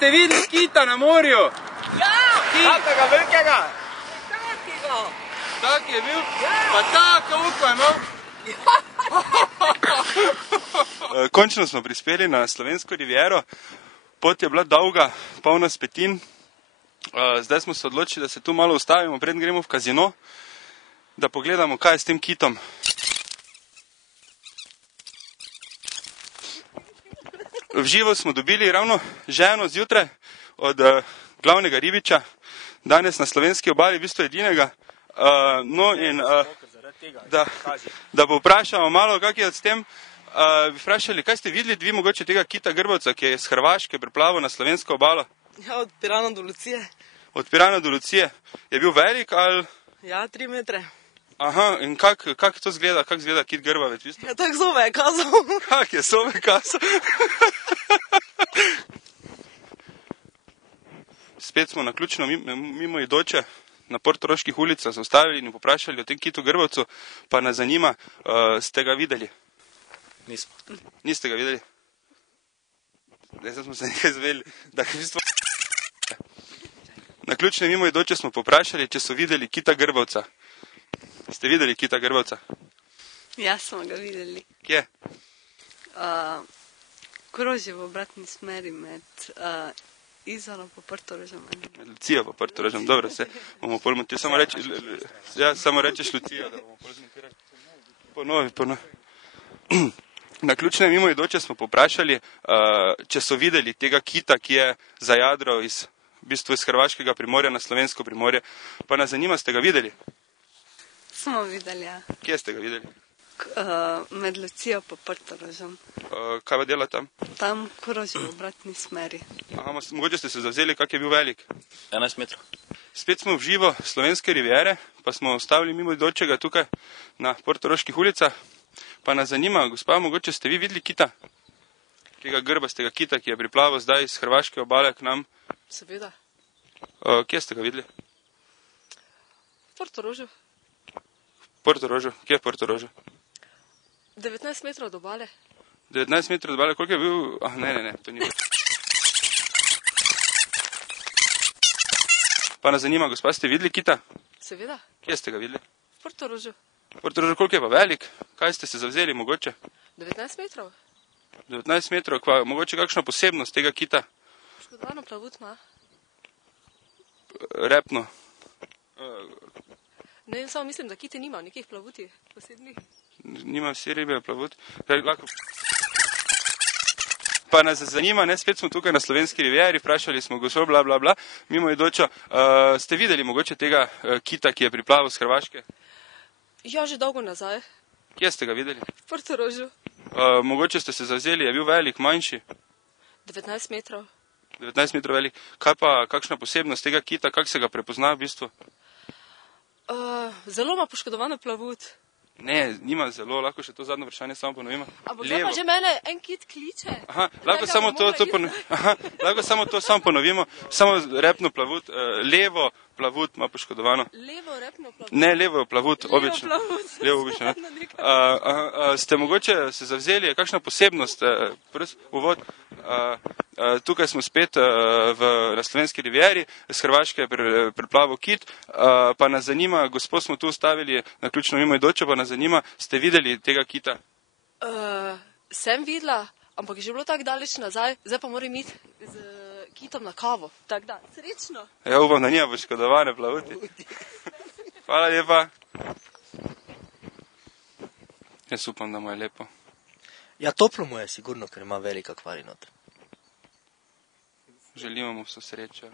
Ste videli kita na morju? Ja! Takega velikega? Takega! Tak je bil? Pa tako uko je imel? Končno smo prispeli na slovensko riviero. Pot je bila dolga, polna spetin. Zdaj smo se odločili, da se tu malo ustavimo, preden gremo v kazino, da pogledamo, kaj je s tem kitom. V živo smo dobili ravno ženo zjutraj od glavnega ribiča, danes na slovenski obali, v bistvu edinega. No in da bo vprašamo malo, kak je s tem. Bi vprašali, kaj ste videli, vi mogoče tega kita grbavca, ki je iz Hrvaške priplaval na slovensko obalo? Ja, od Pirana do Lucije. Od Pirana do Lucije. Je bil velik ali? Ja, 3 metre. Aha, in kak to zgleda, kak zgleda kit grbavec? Ja, tak zove je kazal. Kak je zove kazal? Spet smo naključno mimo idoče na Portoroških ulicah zaustavili in poprašali o tem kitu grbavcu, pa nas zanima, ste ga videli? Nismo. Niste ga videli? Zdaj smo se nekaj zvedeli, da v bistvu... Naključno mimo idoče smo poprašali, če so videli kita grbavca. Ste videli kita grbavca? Ja, smo ga videli. Kje? Kroži v obratni smeri med Izolo pa Portorožem. Med Lucijo pa Portorožem, dobro, se bomo polmoti. Samo rečeš Lucijo, da bomo polzmontirali. Ponovi. Naključno mimo idoče smo poprašali, če so videli tega kita, ki je zajadral iz Hrvaškega primorja na slovensko primorje. Pa nas zanima, ste ga videli? Smo videli, ja. Kje ste ga videli? Med Lucijo pa Portorožem. Kaj pa dela tam? Tam kroži v obratni smeri. Aha, mogoče ste se zavzeli, kak je bil velik? 11 metrov. Spet smo v živo slovenske riviere, pa smo ostavili mimo idočega tukaj na Portoroških ulicah. Pa nas zanima, gospa, mogoče ste vi videli kita? Tega grbastega kita, ki je priplaval zdaj iz Hrvaške obale k nam? Seveda. Kje ste ga videli? V Portorožu. Portorožu. Kje je Portorožu? 19 metrov od obale. 19 metrov od obale, koliko je bil? Ne, to ni bilo. Pa nas zanima, gospa, ste videli kita? Seveda. Kje ste ga videli? V Portorožu. Portorožu, koliko je pa velik? Kaj ste se zavzeli, mogoče? 19 metrov. 19 metrov, mogoče kakšna posebnost tega kita? Poškodovano plavut ima. Repno. Ne, samo mislim, da kiti nima nekih plavuti posebnih. Nima vsi ribe plavut. Pa nas zanima, spet smo tukaj na slovenski rivieri, vprašali smo gospod bla, mimo idočo. Ste videli mogoče tega kita, ki je priplaval z Hrvaške? Ja, že dolgo nazaj. Kje ste ga videli? V Portorožu. Mogoče ste se zavzeli, je bil velik, manjši? 19 metrov. 19 metrov velik. Kaj pa, kakšna posebnost tega kita, kak se ga prepozna v bistvu? Zelo ima poškodovano plavut. Ne, nima zelo, lahko še to zadnje vprašanje samo ponovimo. Ampak zdaj pa že mene en kit kliče. Aha, lahko samo to samo ponovimo. Samo repno plavut, levo plavut ima poškodovano. Levo repno plavut? Ne, levo plavut, obično. Levo obično. Ste mogoče se zavzeli, kakšna posebnost, uvod, tukaj smo spet na slovenski rivieri, z Hrvaške je priplaval kit, pa nas zanima, gospod smo tu ustavili, naključno mimo idoče, pa nas zanima, ste videli tega kita? Sem videla, ampak je že bilo tako daleč nazaj, zdaj pa moram iti z kitom na kavo. Tako da, srečno. Ja, upam, da nima poškodovane plavuti. Hvala lepa. Jaz upam, da mu je lepo. Ja, toplo mu je sigurno, ker ima velik akvarij noter. Želimo mu vso srečo.